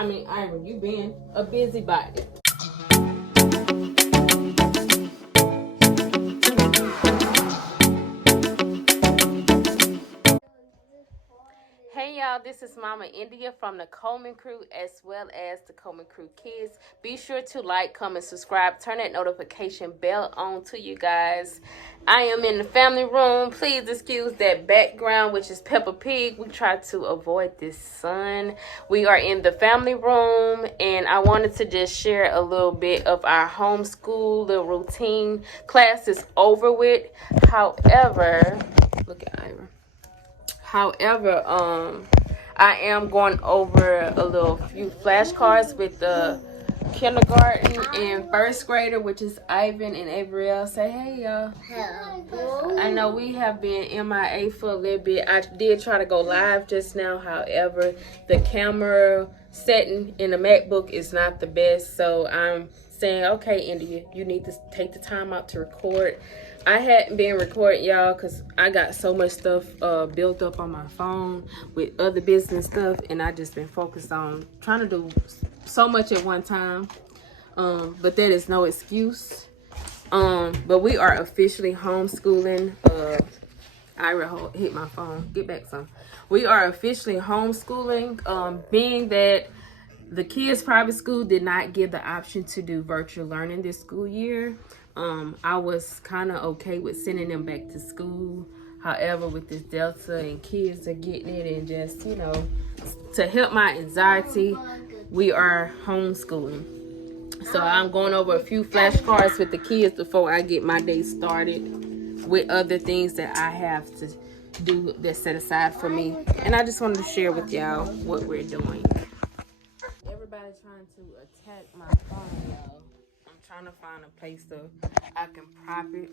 Ira, you being a busybody. Hey y'all, this is Mama India from the Coleman Crew as well as the Coleman Crew Kids. Be sure to like, comment, subscribe, turn that notification bell on to you guys. I am in the family room. Please excuse that background, which is Peppa Pig. We try to avoid this sun. We are in the family room, and I wanted to just share a little bit of our homeschool, little routine. Class is over with. However, look at Ira. However, I am going over a few flashcards with the kindergarten and first grader, which is Ivan and Avriel. Say hey, y'all. Hello. I know we have been MIA for a little bit. I did try to go live just now. However, the camera setting in the MacBook is not the best. So I'm saying, okay, India, you need to take the time out to record. I hadn't been recording, y'all, because I got so much stuff built up on my phone with other business stuff, and I just been focused on trying to do so much at one time. But that is no excuse. But we are officially homeschooling. Ira hit my phone. Get back some. We are officially homeschooling, being that the kids' private school did not give the option to do virtual learning this school year. I was kind of okay with sending them back to school. However, with this Delta and kids are getting it, and just, you know, to help my anxiety, we are homeschooling. So I'm going over a few flashcards with the kids before I get my day started with other things that I have to do that's set aside for me. And I just wanted to share with y'all what we're doing. Everybody's trying to attack my phone, y'all. Trying to find a place I can prop it.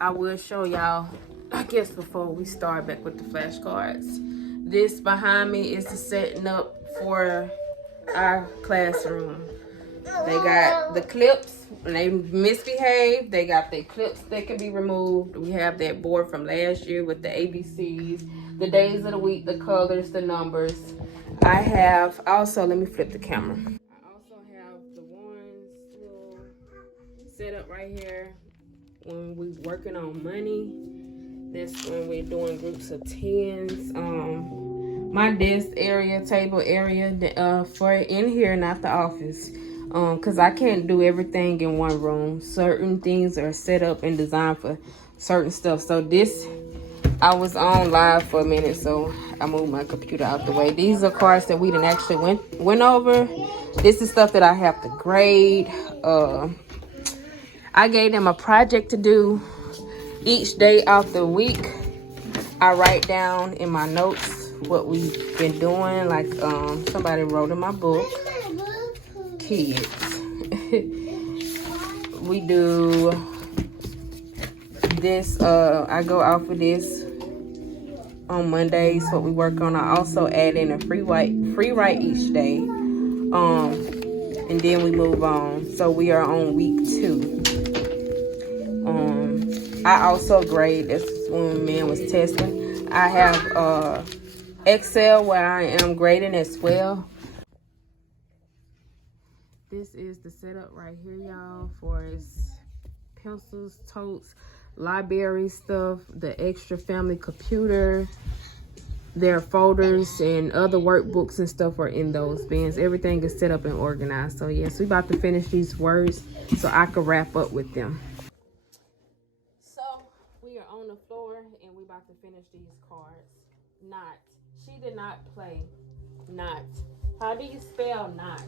I will show y'all, I guess, before we start back with the flashcards. This behind me is the setting up for our classroom. They got the clips. When they misbehave, they got their clips that can be removed. We have that board from last year with the ABCs, the days of the week, the colors, the numbers. I have also, let me flip the camera. Set up right here when we working on money. That's when we're doing groups of 10s. My desk area, table area, for in here, not the office, because I can't do everything in one room. Certain things are set up and designed for certain stuff. So this, I was on live for a minute, so I moved my computer out the way. These are cards that we didn't actually went over. This is stuff that I have to grade. I gave them a project to do each day out the week. I write down in my notes what we've been doing. Like somebody wrote in my book, kids. We do this. I go out for this on Mondays. What we work on. I also add in a free write each day. And then we move on. So we are on week 2. I also grade. This is when man was testing. I have Excel where I am grading as well. This is the setup right here, y'all, for his pencils, totes, library stuff, the extra family computer. Their folders and other workbooks and stuff are in those bins. Everything is set up and organized. So yes, we about to finish these words so I can wrap up with them. So we are on the floor and we about to finish these cards. Not. She did not play. Not. How do you spell not?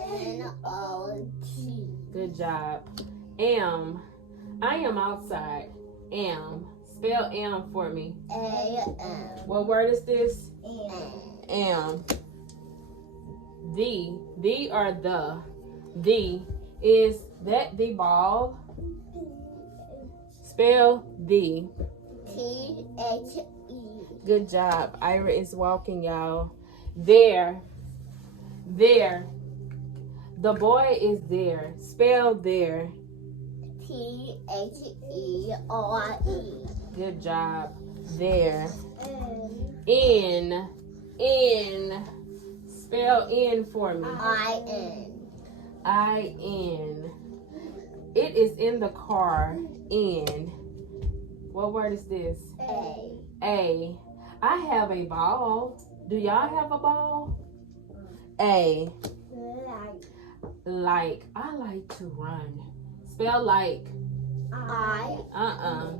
N-O-T. Good job. Am. I am outside. Am. Spell am for me. A-M. What word is this? Am. The or the. The. Is that the ball? Spell the. T-H-E. Good job. Ira is walking, y'all. There. There. The boy is there. Spell there. T-H-E-R-E. Good job. There. In. Spell in for me. I-N. I-N. It is in the car. In. What word is this? A. A. I have a ball. Do y'all have a ball? A. Like. I like to run. Spell like. I.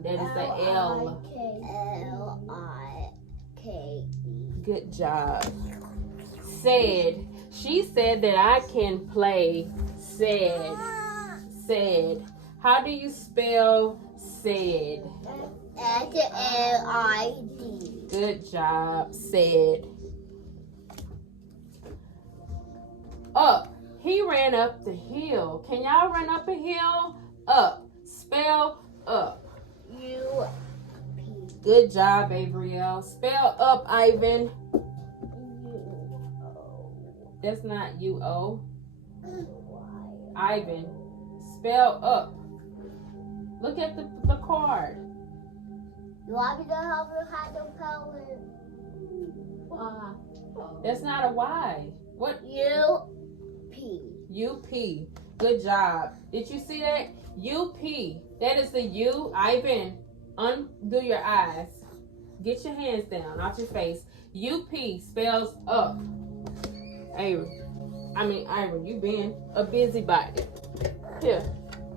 That is the L. L-I-K-E. Good job. Said. She said that I can play. Said. Said. How do you spell said? S-L-I-D. Good job. Said. Up. He ran up the hill. Can y'all run up a hill? Up. Spell up. U-P. Good job, Avriel. Spell up, Ivan. U-O. That's not U-O. Ivan. Spell up. Look at the card. You want me to help you how to spell it? That's not a Y. What? U-P. U-P. Good job. Did you see that? U-P. That is the U. Ivan. Undo your eyes. Get your hands down, out your face. U-P spells up. Ira, you being a busybody. Here,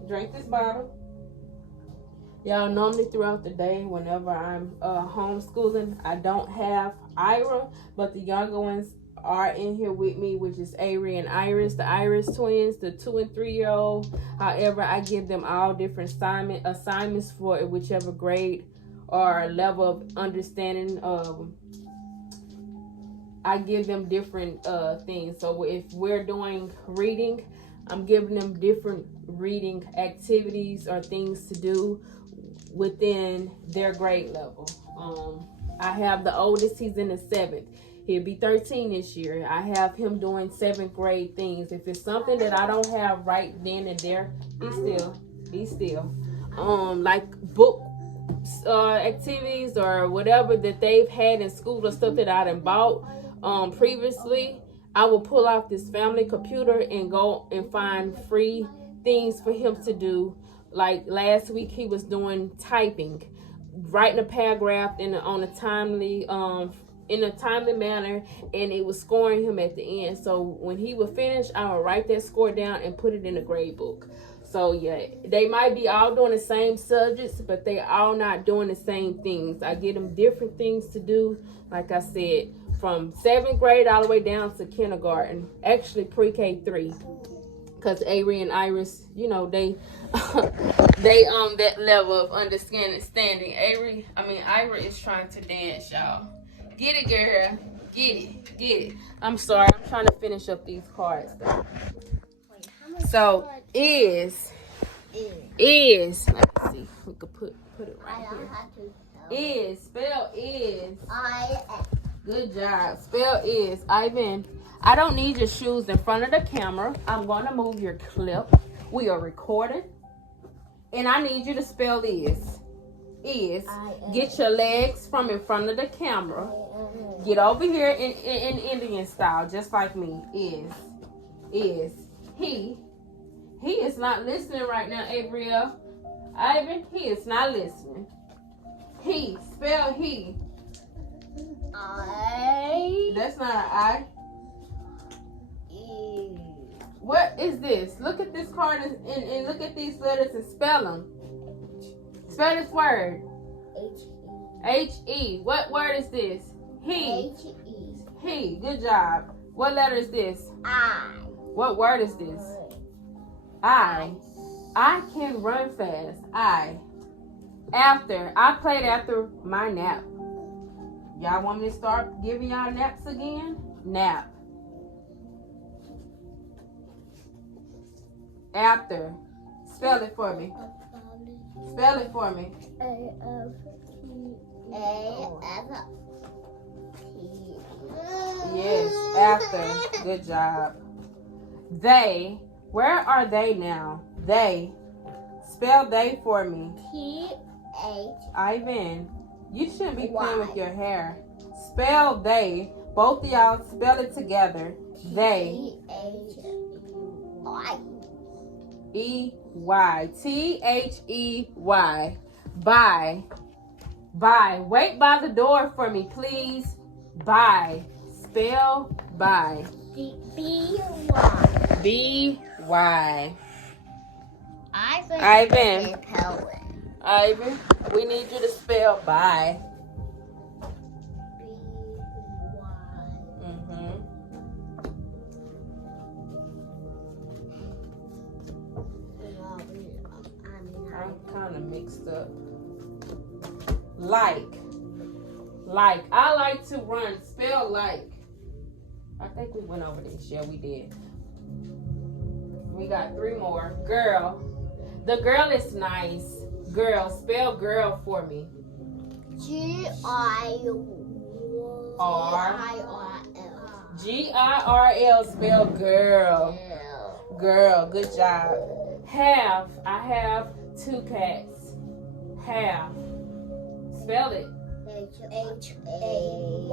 drink this bottle. Y'all, normally throughout the day, whenever I'm homeschooling, I don't have Ira, but the younger ones are in here with me, which is Avery and Iris, the Iris twins, the 2 and 3-year-old. However, I give them all different assignments for whichever grade or level of understanding. I give them different things. So if we're doing reading, I'm giving them different reading activities or things to do within their grade level. I have the oldest, he's in the 7th. He'll be 13 this year. I have him doing 7th grade things. If it's something that I don't have right then and there, be still. Like book activities or whatever that they've had in school or stuff that I done bought previously, I will pull out this family computer and go and find free things for him to do. Like last week, he was doing typing, writing a paragraph in a timely manner, and it was scoring him at the end. So when he would finish, I would write that score down and put it in a grade book. So yeah, they might be all doing the same subjects, but they all not doing the same things. I get them different things to do, like I said, from 7th grade all the way down to kindergarten, actually pre-K 3. Because Avery and Iris, they that level of understanding. Ira is trying to dance, y'all. Get it, girl. Get it. I'm sorry. I'm trying to finish up these cards, though. So, is. Let me see. We could put it right here. Is. Spell is. I-S. Good job. Spell is. Ivan, I don't need your shoes in front of the camera. I'm going to move your clip. We are recording. And I need you to spell is. Is. Get your legs from in front of the camera. Get over here in Indian style, just like me. Is. He is not listening right now, Avriel. Ivan, he is not listening. He. Spell he. I. That's not an I. E. What is this? Look at this card and look at these letters and spell them. Spell this word. H-E. H-E. What word is this? He. H-E. He. Good job. What letter is this? I. What word is this? I. I can run fast. I. After. I played after my nap. Y'all want me to start giving y'all naps again? Nap. After. Spell it for me. Spell it for me. A-F-T. Yes, after. Good job. They. Where are they now? They. Spell they for me. T-H. Ivan, you shouldn't be playing with your hair. Spell they. Both of y'all spell it together. They. E-Y. T-H-E-Y. Bye. Bye. Wait by the door for me, please. Bye. Spell bye. B-Y. B-Y. Ivan. Ivan, we need you to spell bye. I'm kind of mixed up. Like. I like to run. Spell like. I think we went over this. Yeah, we did. We got 3 more. Girl. The girl is nice. Girl. Spell girl for me. G-I-R-L. G-I-R-L. Spell girl. Girl. Good job. Have. I have 2 cats. Have. Spell it. H-A-V-E.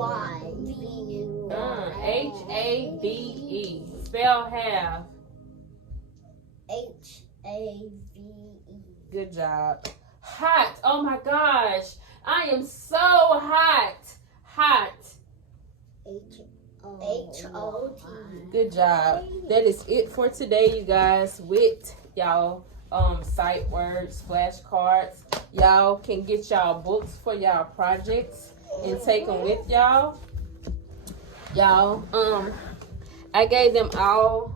H-A-V-E. Spell have. H-A-V-E. Good job. Hot. Oh my gosh. I am so hot. Hot. H-O-T. Good job. That is it for today, you guys, with y'all sight words, flashcards. Y'all can get y'all books for y'all projects and take them with y'all. Y'all, I gave them all.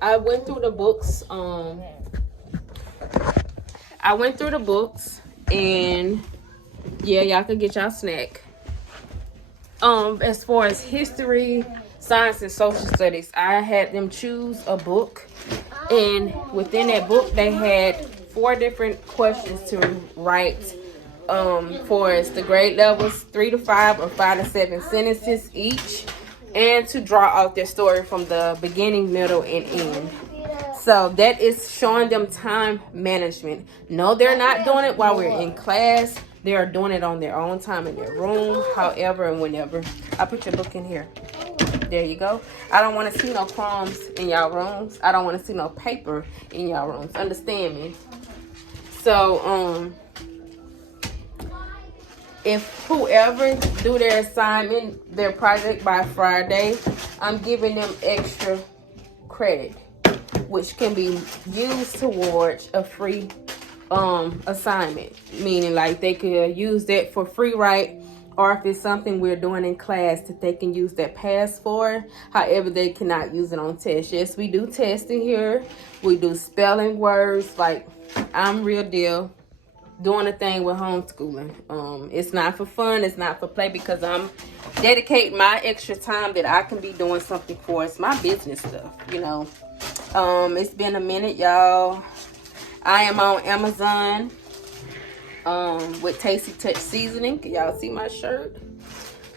I went through the books. I went through the books, and yeah, y'all can get y'all snack. As far as history, science, and social studies, I had them choose a book, and within that book, they had 4 different questions to write. For us, the grade levels 3 to 5 or 5 to 7 sentences each, and to draw out their story from the beginning, middle, and end. So that is showing them time management. No, they're not doing it while we're in class. They are doing it on their own time in their room, however and whenever. I put your book in here. There you go. I don't want to see no crumbs in y'all rooms. I don't want to see no paper in y'all rooms. Understand me? So, if whoever do their assignment, their project by Friday, I'm giving them extra credit, which can be used towards a free assignment. Meaning, like, they could use that for free, right? Or if it's something we're doing in class that they can use that pass for. However, they cannot use it on tests. Yes, we do testing here. We do spelling words. Like, I'm real deal doing a thing with homeschooling. It's not for fun. It's not for play, because I'm dedicating my extra time that I can be doing something for. It's my business stuff, you know. It's been a minute, y'all. I am on Amazon with Tasty Touch Seasoning. Can y'all see my shirt?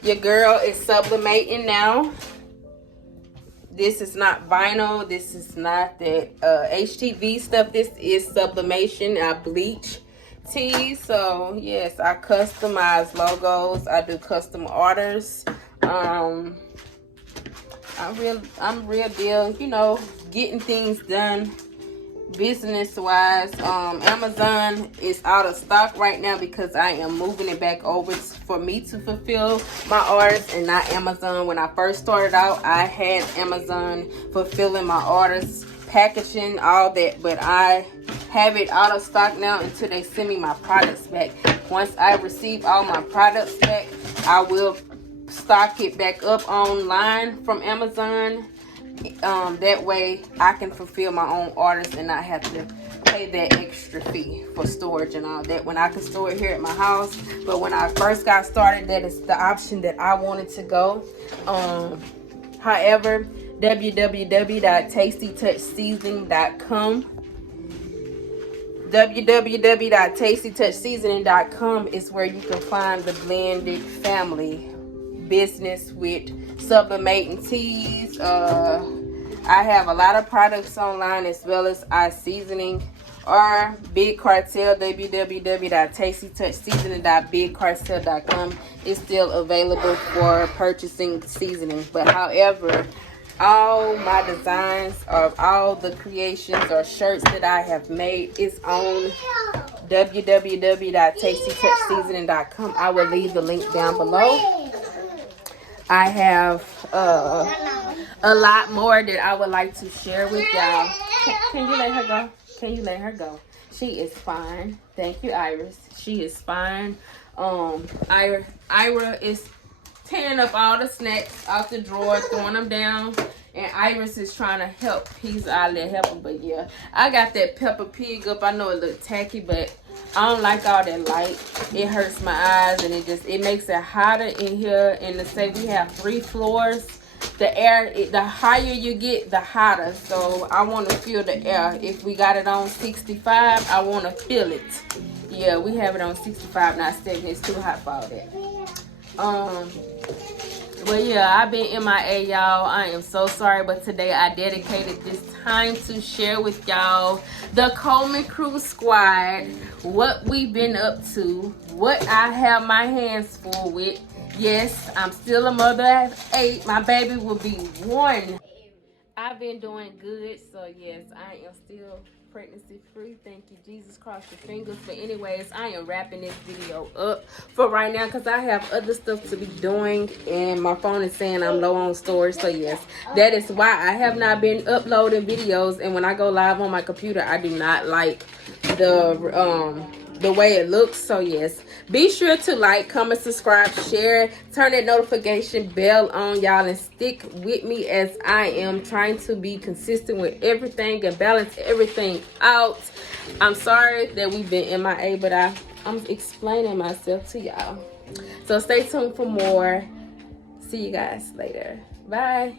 Your girl is sublimating now. This is not vinyl. This is not that HTV stuff. This is sublimation. I bleach tees. So yes, I customize logos. I do custom orders. I'm real deal, you know, getting things done business wise. Amazon is out of stock right now because I am moving it back over for me to fulfill my orders, and not Amazon. When I first started out, I had Amazon fulfilling my orders, packaging, all that, but I have it out of stock now until they send me my products back. Once I receive all my products back, I will stock it back up online from Amazon. That way I can fulfill my own orders and not have to pay that extra fee for storage and all that, when I can store it here at my house. But when I first got started, that is the option that I wanted to go. However, www.tastytouchseasoning.com www.tastytouchseasoning.com is where you can find the blended family business with sublimating teas. I have a lot of products online, as well as our seasoning, or Big Cartel. www.tastytouchseasoning.bigcartel.com is still available for purchasing seasoning. But however, all my designs of all the creations or shirts that I have made is on www.tastytouchseasoning.com. I will leave the link down below. I have a lot more that I would like to share with y'all. Can you let her go? Can you let her go? She is fine. Thank you, Iris. She is fine. Ira is tearing up all the snacks out the drawer, throwing them down. And Iris is trying to help. He's out there helping. But yeah, I got that Peppa Pig up. I know it looks tacky, but I don't like all that light. It hurts my eyes, and it makes it hotter in here. And to say we have 3 floors, the air, the higher you get, the hotter. So I want to feel the air. If we got it on 65, I want to feel it. Yeah, we have it on 65, not 70. It's too hot for all that. But yeah, I've been MIA, y'all. I am so sorry, but today I dedicated this time to share with y'all the Coleman Crew squad, what we've been up to, what I have my hands full with. Yes, I'm still a mother of 8. My baby will be 1. I've been doing good, so yes, I am still pregnancy free. Thank you, Jesus. Cross your fingers. But anyways, I am wrapping this video up for right now because I have other stuff to be doing, and my phone is saying I'm low on storage. So yes, that is why I have not been uploading videos. And when I go live on my computer, I do not like the way it looks. So yes, be sure to like, comment, subscribe, share, turn that notification bell on, y'all, and stick with me as I am trying to be consistent with everything and balance everything out. I'm sorry that we've been MIA, but I'm explaining myself to y'all. So stay tuned for more. See you guys later. Bye.